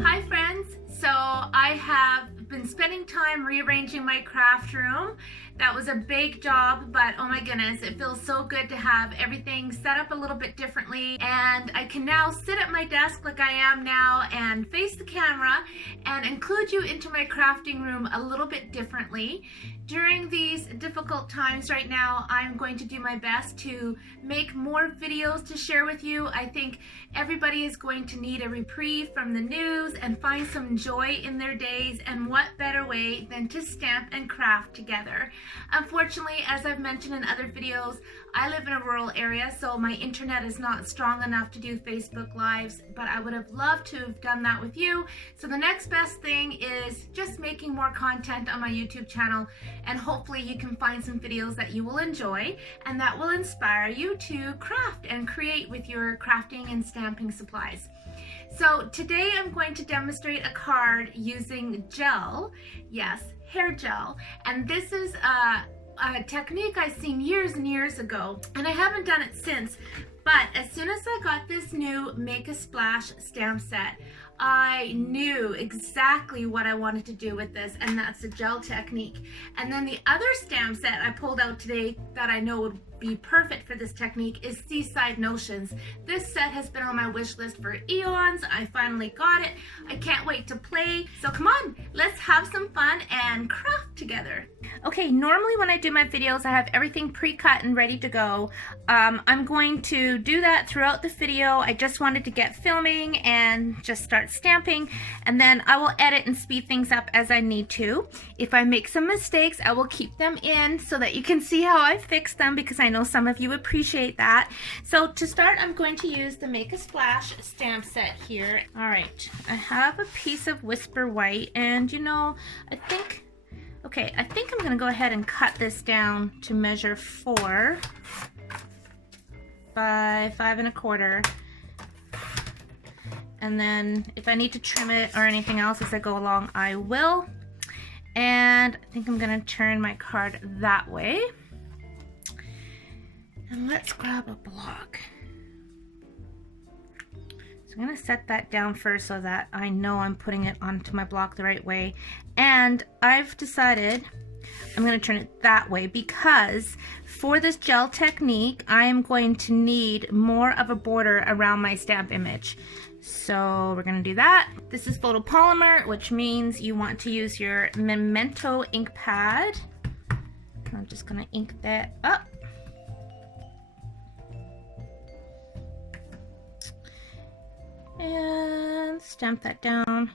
Hi friends, so I have been spending time rearranging my craft room. That was a big job, but oh my goodness, it feels so good to have everything set up a little bit differently, and I can now sit at my desk like I am now and face the camera and include you into my crafting room a little bit differently. During these difficult times right now, I'm going to do my best to make more videos to share with you. I think everybody is going to need a reprieve from the news and find some joy in their days, and what better way than to stamp and craft together. Unfortunately, as I've mentioned in other videos, I live in a rural area, so my internet is not strong enough to do Facebook Lives, but I would have loved to have done that with you. So the next best thing is just making more content on my YouTube channel, and hopefully you can find some videos that you will enjoy and that will inspire you to craft and create with your crafting and stamping supplies. So today I'm going to demonstrate a card using gel, yes, hair gel, and this is a technique I've seen years and years ago, and I haven't done it since, but as soon as I got this new Make a Splash stamp set, I knew exactly what I wanted to do with this, and that's the gel technique. And then the other stamp set I pulled out today that I know would be perfect for this technique is Seaside Notions. This set has been on my wish list for eons. I finally got it. I can't wait to play. So come on, let's have some fun and craft together. Okay, normally when I do my videos, I have everything pre-cut and ready to go. I'm going to do that throughout the video. I just wanted to get filming and just start stamping, and then I will edit and speed things up as I need to. If I make some mistakes, I will keep them in so that you can see how I fix them, because I know some of you appreciate that. So to start, I'm going to use the Make a Splash stamp set here. All right, I have a piece of Whisper White, and you know, I think I'm gonna go ahead and cut this down to measure 4 by 5 1/4. And then if I need to trim it or anything else as I go along, I will. And I think I'm gonna turn my card that way. And let's grab a block. So I'm gonna set that down first so that I know I'm putting it onto my block the right way. And I've decided I'm gonna turn it that way because for this gel technique, I am going to need more of a border around my stamp image. So we're gonna do that. This is photopolymer, which means you want to use your memento ink pad. I'm just gonna ink that up. And stamp that down.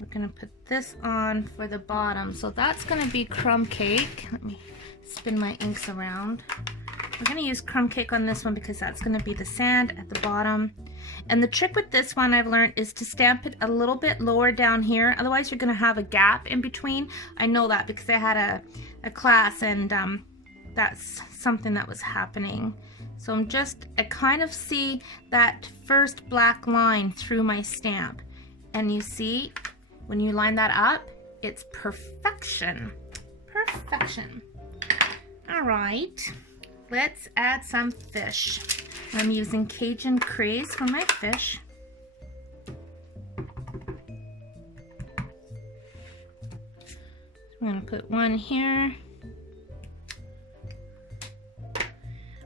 We're gonna put this on for the bottom. So that's gonna be crumb cake. Let me spin my inks around. We're gonna use crumb cake on this one because that's gonna be the sand at the bottom. And the trick with this one I've learned is to stamp it a little bit lower down here. Otherwise you're gonna have a gap in between. I know that because I had a class, and that's something that was happening. So I kind of see that first black line through my stamp. And you see, when you line that up, it's perfection. Perfection. All right, let's add some fish. I'm using Cajun Craze for my fish. I'm gonna put one here.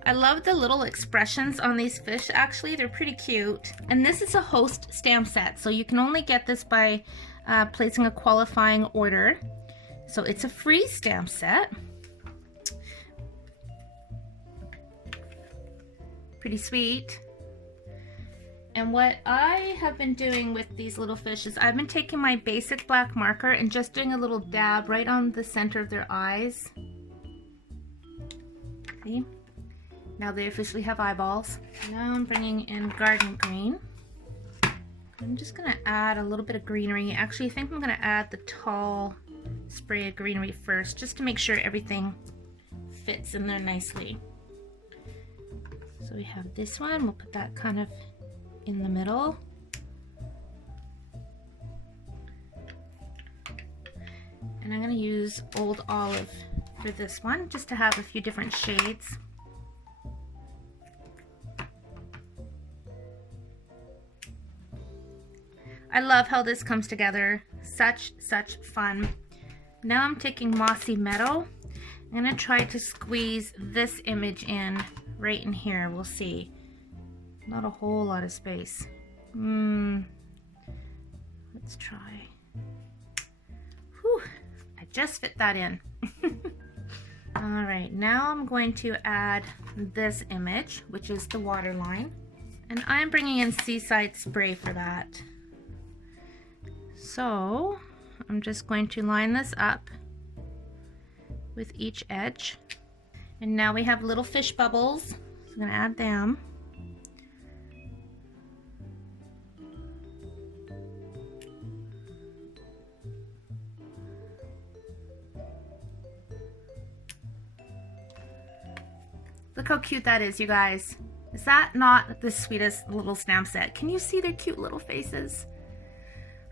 I love the little expressions on these fish, actually. They're pretty cute. And this is a host stamp set, so you can only get this by placing a qualifying order. So it's a free stamp set. Pretty sweet. And what I have been doing with these little fish is I've been taking my basic black marker and just doing a little dab right on the center of their eyes. See? Now they officially have eyeballs. Now I'm bringing in garden green. I'm just gonna add a little bit of greenery. Actually, I think I'm gonna add the tall spray of greenery first, just to make sure everything fits in there nicely. So we have this one. We'll put that kind of in the middle. And I'm gonna use Old Olive for this one, just to have a few different shades. I love how this comes together. Such fun. Now I'm taking Mossy Meadow. I'm gonna try to squeeze this image in right in here. We'll see. Not a whole lot of space. Let's try. Whew, I just fit that in. All right, now I'm going to add this image, which is the water line. And I'm bringing in Seaside Spray for that. So I'm just going to line this up with each edge. And now we have little fish bubbles. So I'm gonna add them. Look how cute that is, you guys. Is that not the sweetest little stamp set? Can you see their cute little faces?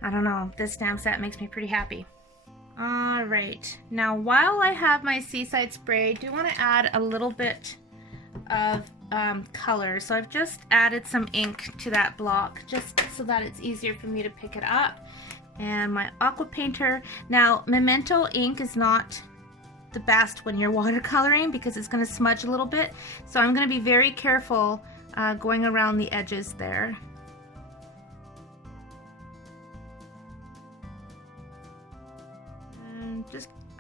I don't know, this stamp set makes me pretty happy. All right, now while I have my Seaside Spray, I do want to add a little bit of color. So I've just added some ink to that block just so that it's easier for me to pick it up. And my aqua painter. Now, memento ink is not the best when you're watercoloring because it's going to smudge a little bit. So I'm going to be very careful going around the edges there. And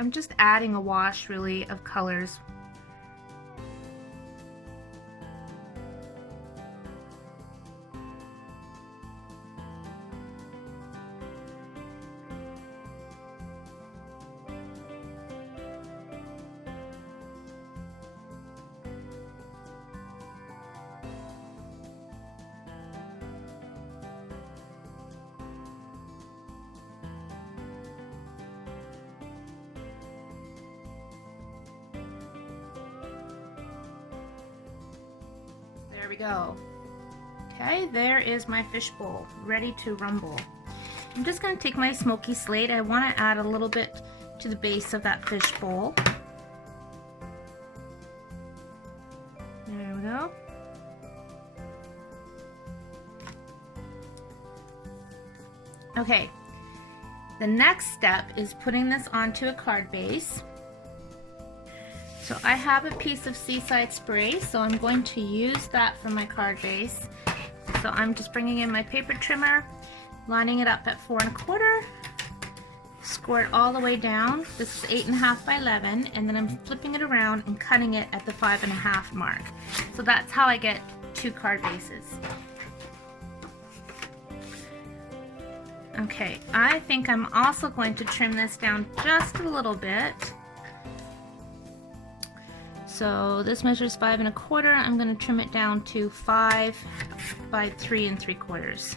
I'm just adding a wash really of colors. There we go. Okay, there is my fishbowl ready to rumble. I'm just going to take my smoky slate. I want to add a little bit to the base of that fishbowl. There we go. Okay, the next step is putting this onto a card base. So I have a piece of Seaside Spray, so I'm going to use that for my card base. So I'm just bringing in my paper trimmer, lining it up at 4 1/4, score it all the way down. This is 8.5 by 11, and then I'm flipping it around and cutting it at the 5.5 mark. So that's how I get 2 card bases. Okay, I think I'm also going to trim this down just a little bit. So this measures 5 1/4. I'm going to trim it down to 5 by 3 3/4.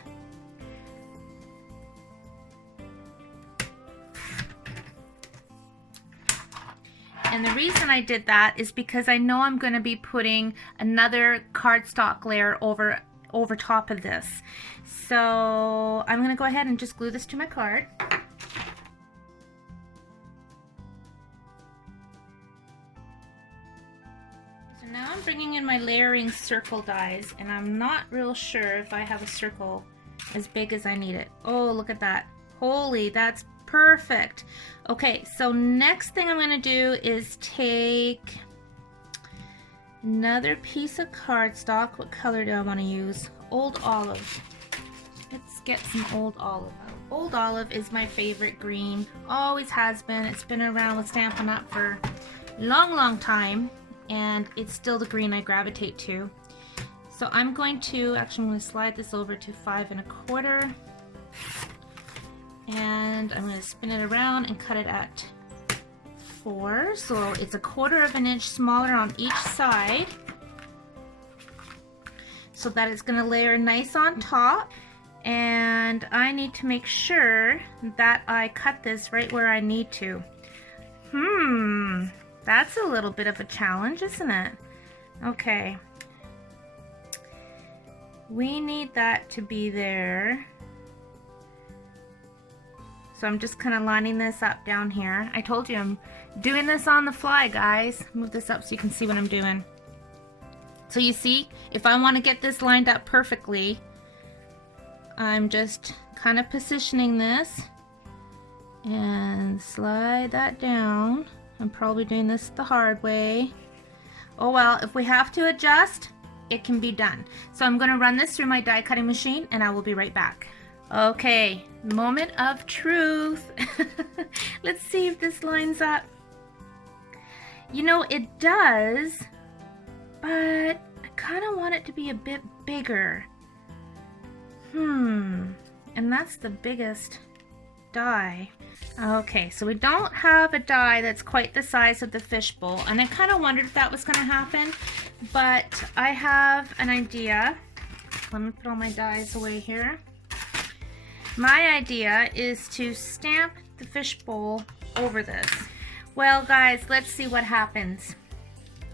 And the reason I did that is because I know I'm going to be putting another cardstock layer over top of this. So I'm going to go ahead and just glue this to my card. So now I'm bringing in my layering circle dies, and I'm not real sure if I have a circle as big as I need it. Oh, look at that. Holy, that's perfect. Okay, so next thing I'm going to do is take another piece of cardstock. What color do I want to use? Old Olive. Let's get some Old Olive out. Old Olive is my favorite green. Always has been. It's been around with Stampin' Up! For a long time, and it's still the green I gravitate to. So I'm going to slide this over to 5 1/4. And I'm going to spin it around and cut it at 4. So it's 1/4 inch smaller on each side, so that it's going to layer nice on top. And I need to make sure that I cut this right where I need to. That's a little bit of a challenge, isn't it? Okay. We need that to be there. So I'm just kind of lining this up down here. I told you I'm doing this on the fly, guys. Move this up so you can see what I'm doing. So you see, if I want to get this lined up perfectly, I'm just kind of positioning this and slide that down. I'm probably doing this the hard way. Oh well, if we have to adjust, it can be done. So I'm going to run this through my die cutting machine and I will be right back. Okay, moment of truth. Let's see if this lines up. You know, it does, but I kind of want it to be a bit bigger. And that's the biggest die. Okay, so we don't have a die that's quite the size of the fishbowl, and I kind of wondered if that was going to happen, but I have an idea. Let me put all my dies away here. My idea is to stamp the fishbowl over this. Well guys, let's see what happens.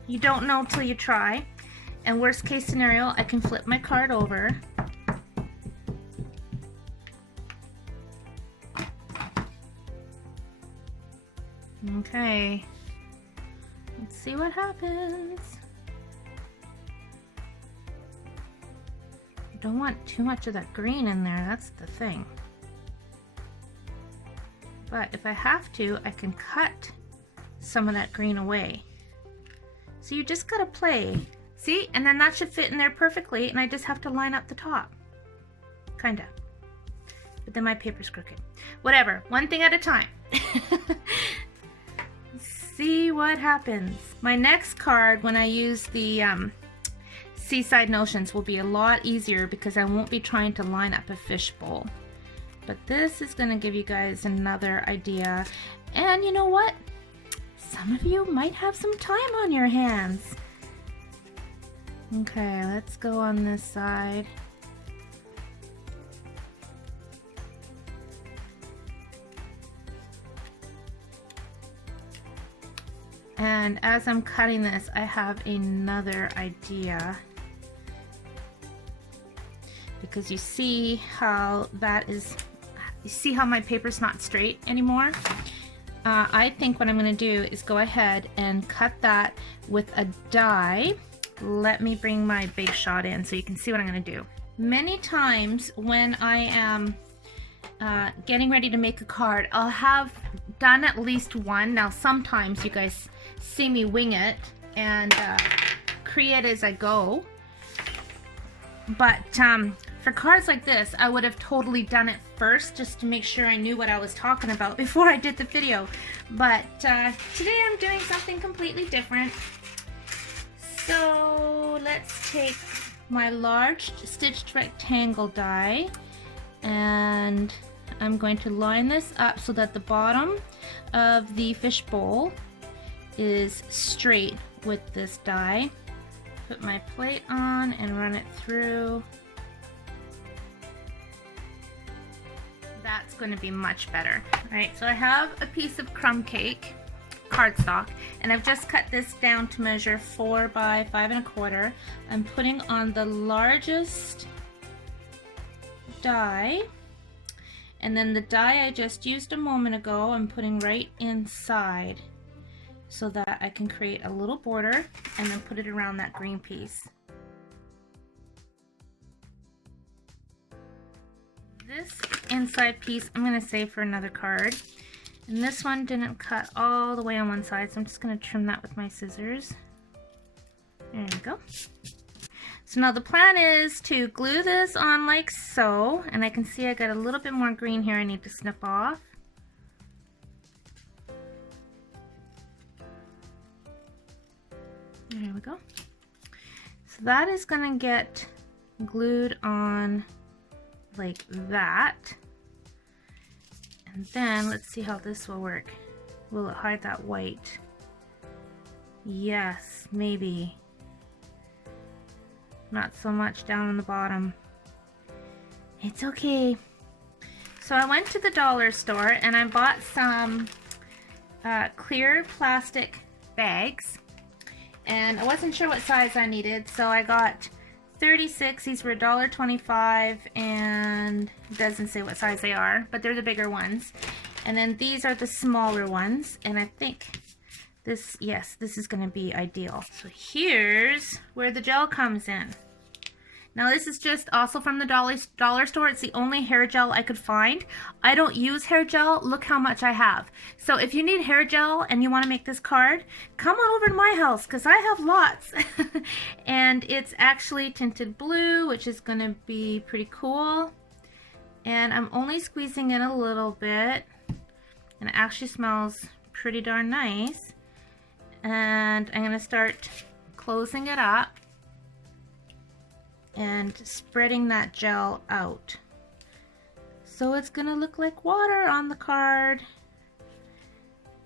You don't know till you try, and worst case scenario, I can flip my card over. Okay, let's see what happens. I don't want too much of that green in there, that's the thing. But if I have to, I can cut some of that green away. So you just gotta play. See, and then that should fit in there perfectly, and I just have to line up the top. Kinda. But then my paper's crooked. Whatever, one thing at a time. See what happens. My next card, when I use the Seaside Notions, will be a lot easier because I won't be trying to line up a fishbowl. But this is going to give you guys another idea. And you know what? Some of you might have some time on your hands. Okay, let's go on this side. And as I'm cutting this, I have another idea. Because you see how that is, you see how my paper's not straight anymore? I think what I'm going to do is go ahead and cut that with a die. Let me bring my big shot in so you can see what I'm going to do. Many times when I am getting ready to make a card, I'll have done at least one. Now sometimes you guys see me wing it and create as I go, but for cards like this I would have totally done it first just to make sure I knew what I was talking about before I did the video. But today I'm doing something completely different. So let's take my large stitched rectangle die and I'm going to line this up so that the bottom of the fishbowl is straight with this die. Put my plate on and run it through. That's going to be much better. Alright, so I have a piece of crumb cake cardstock and I've just cut this down to measure 4 by 5 1/4. I'm putting on the largest die, and then the die I just used a moment ago I'm putting right inside so that I can create a little border and then put it around that green piece. This inside piece I'm going to save for another card, and this one didn't cut all the way on one side, so I'm just going to trim that with my scissors. There you go. So now the plan is to glue this on like so, and I can see I got a little bit more green here I need to snip off. There we go. So that is going to get glued on like that. And then let's see how this will work. Will it hide that white? Yes, maybe. Not so much down on the bottom. It's okay. So I went to the dollar store and I bought some clear plastic bags. And I wasn't sure what size I needed, so I got 36. These were $1.25, and it doesn't say what size they are, but they're the bigger ones. And then these are the smaller ones, and I think this, yes, this is going to be ideal. So here's where the gel comes in. Now this is just also from the dollar store. It's the only hair gel I could find. I don't use hair gel. Look how much I have. So if you need hair gel and you want to make this card, come on over to my house because I have lots. And it's actually tinted blue, which is going to be pretty cool. And I'm only squeezing in a little bit. And it actually smells pretty darn nice. And I'm going to start closing it up and spreading that gel out. So it's going to look like water on the card.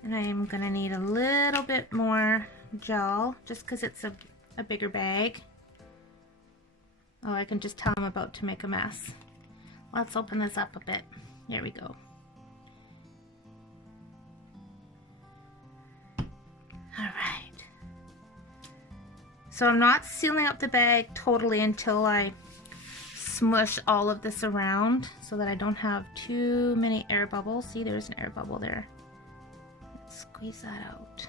And I'm going to need a little bit more gel just because it's a bigger bag. Oh, I can just tell I'm about to make a mess. Let's open this up a bit. There we go. All right. So I'm not sealing up the bag totally until I smush all of this around so that I don't have too many air bubbles. See, there's an air bubble there. Let's squeeze that out.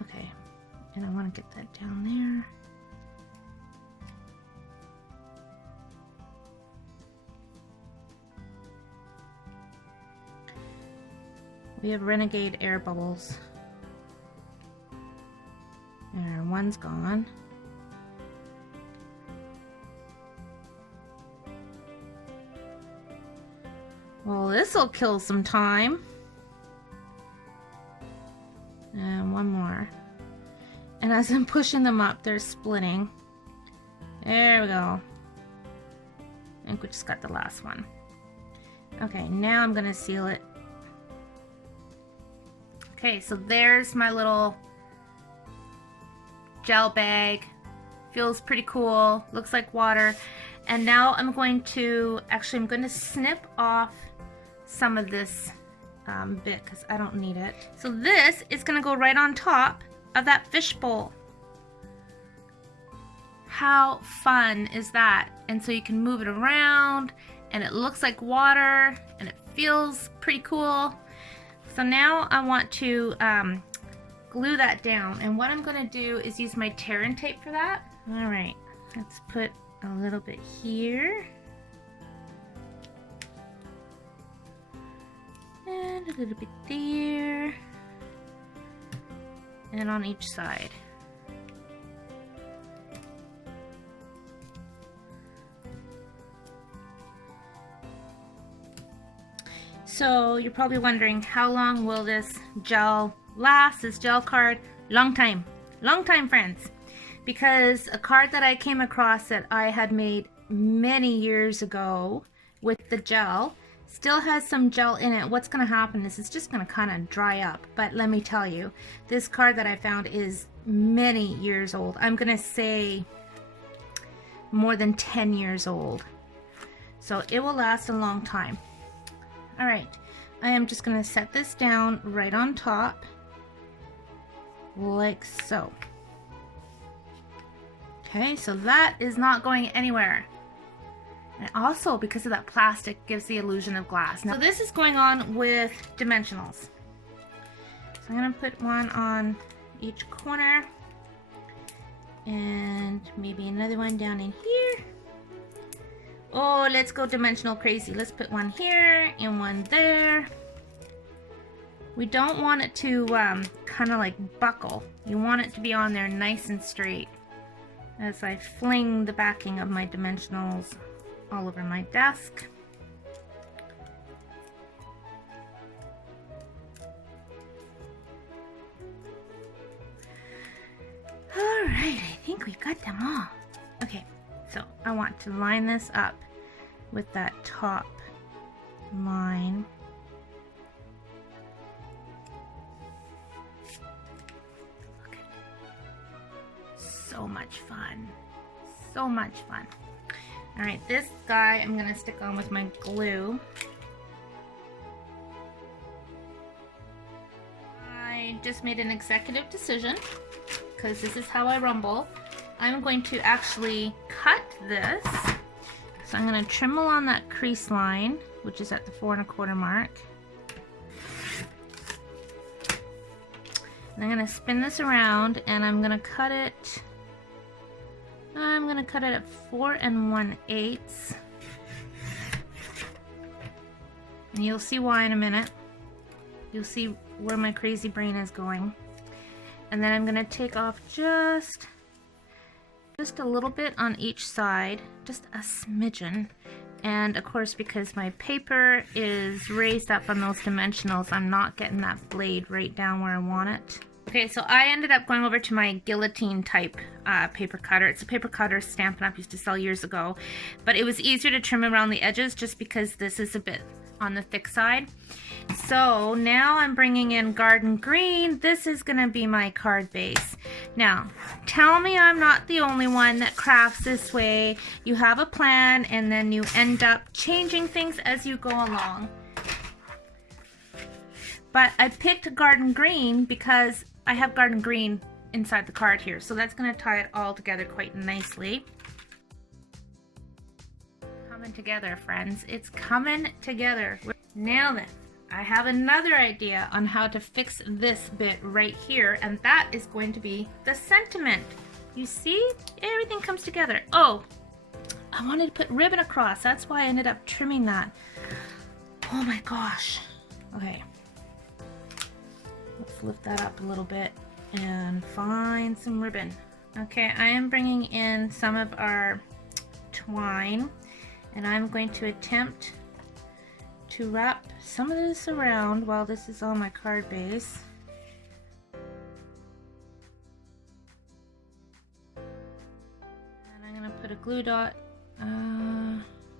Okay, and I want to get that down there. We have renegade air bubbles. There, one's gone. Well, this'll kill some time. And one more. And as I'm pushing them up, they're splitting. There we go. I think we just got the last one. Okay, now I'm gonna seal it. Okay, so there's my little gel bag. Feels pretty cool, looks like water. And now I'm going to snip off some of this bit because I don't need it. So this is gonna go right on top of that fish bowl. How fun is that? And so you can move it around and it looks like water and it feels pretty cool. So now I want to glue that down, and what I'm going to do is use my tear and tape for that. All right, let's put a little bit here and a little bit there and on each side. So you're probably wondering, how long will this gel last, this gel card? Long time, friends. Because a card that I came across that I had made many years ago with the gel still has some gel in it. What's going to happen is it's just going to kind of dry up. But let me tell you, this card that I found is many years old. I'm going to say more than 10 years old. So it will last a long time. All right, I am just going to set this down right on top, like so. Okay, so that is not going anywhere. And also, because of that plastic, gives the illusion of glass. Now, so this is going on with dimensionals. So I'm going to put one on each corner, and maybe another one down in here. Oh, let's go dimensional crazy. Let's put one here and one there. We don't want it to kind of like buckle. You want it to be on there nice and straight as I fling the backing of my dimensionals all over my desk. All right, I think we've got them all. Okay. So I want to line this up with that top line. Okay. So much fun. So much fun. All right, this guy I'm going to stick on with my glue. I just made an executive decision because this is how I rumble. I'm going to actually cut this. So I'm going to trim along that crease line, which is at the 4 1/4 mark. And I'm going to spin this around and I'm going to cut it I'm gonna cut it at 4 1/8. And you'll see why in a minute. You'll see where my crazy brain is going. And then I'm gonna take off just a little bit on each side, just a smidgen. And of course, because my paper is raised up on those dimensionals, I'm not getting that blade right down where I want it. Okay, so I ended up going over to my guillotine type paper cutter. It's a paper cutter Stampin' Up! Used to sell years ago, but it was easier to trim around the edges just because this is a bit on the thick side. So now I'm bringing in garden green. This is gonna be my card base. Now, tell me I'm not the only one that crafts this way. You have a plan and then you end up changing things as you go along. But I picked garden green because I have garden green inside the card here. So that's gonna tie it all together quite nicely. Coming together, friends. It's coming together. Now then, I have another idea on how to fix this bit right here, and that is going to be the sentiment. You see? Everything comes together. Oh, I wanted to put ribbon across. That's why I ended up trimming that. Oh my gosh. Okay. Let's lift that up a little bit and find some ribbon. Okay, I am bringing in some of our twine, and I'm going to attempt to wrap some of this around while this is on my card base. And I'm going to put a glue dot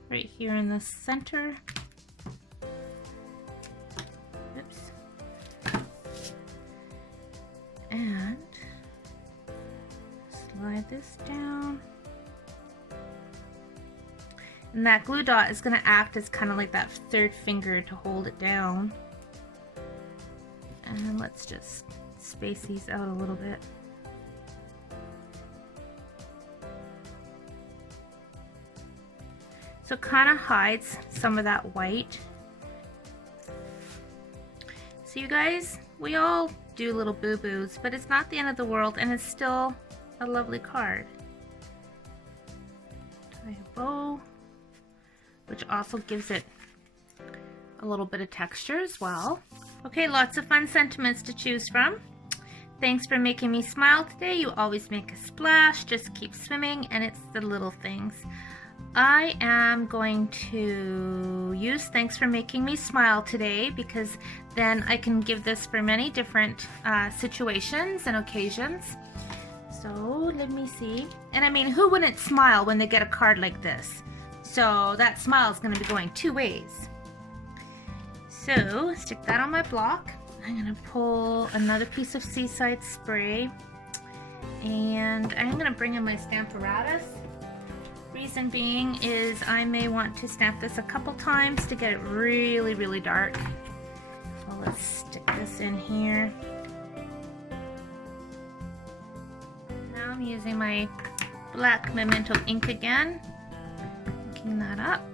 right here in the center. Oops. And slide this down. And that glue dot is going to act as kind of like that third finger to hold it down. And let's just space these out a little bit. So it kind of hides some of that white. So you guys, we all do little boo-boos, but it's not the end of the world, and it's still a lovely card. Tie a bow, which also gives it a little bit of texture as well. Okay, lots of fun sentiments to choose from. Thanks for making me smile today. You always make a splash. Just keep swimming, and it's the little things. I am going to use thanks for making me smile today, because then I can give this for many different situations and occasions. So let me see. And I mean, who wouldn't smile when they get a card like this? So that smile is going to be going two ways. So stick that on my block. I'm going to pull another piece of Seaside spray, and I'm going to bring in my Stamparatus. Reason being is I may want to stamp this a couple times to get it really, really dark. So let's stick this in here. Now I'm using my black memento ink again, inking that up.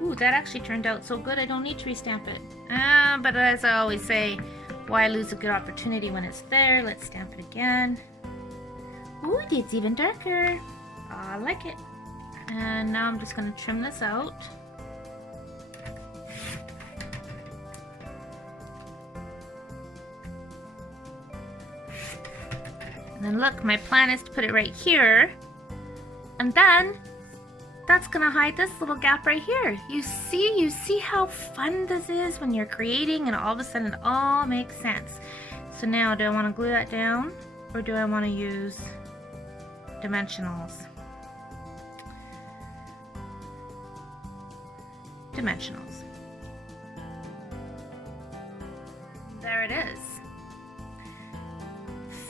Ooh, that actually turned out so good I don't need to restamp it. But as I always say, why lose a good opportunity when it's there? Let's stamp it again. Ooh, it's even darker. I like it. And now I'm just going to trim this out. And then look, my plan is to put it right here. And then that's going to hide this little gap right here. You see how fun this is when you're creating and all of a sudden it all makes sense. So now, do I want to glue that down, or do I want to use dimensionals? Dimensionals. There it is.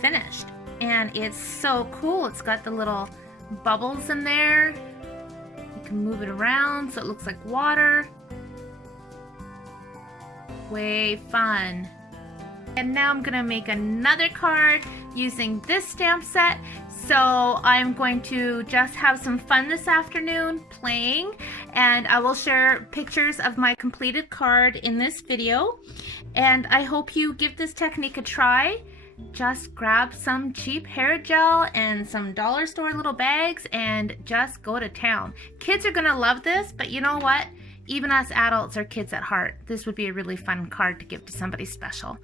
Finished. And it's so cool. It's got the little bubbles in there. You can move it around so it looks like water. Way fun. And now I'm gonna make another card using this stamp set. So I'm going to just have some fun this afternoon playing, and I will share pictures of my completed card in this video. And I hope you give this technique a try. Just grab some cheap hair gel and some dollar store little bags and just go to town. Kids are gonna love this, but you know what? Even us adults are kids at heart. This would be a really fun card to give to somebody special.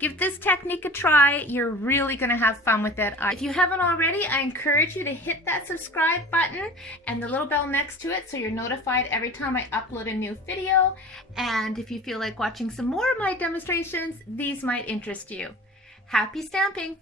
Give this technique a try. You're really going to have fun with it. If you haven't already, I encourage you to hit that subscribe button and the little bell next to it so you're notified every time I upload a new video. And if you feel like watching some more of my demonstrations, these might interest you. Happy stamping!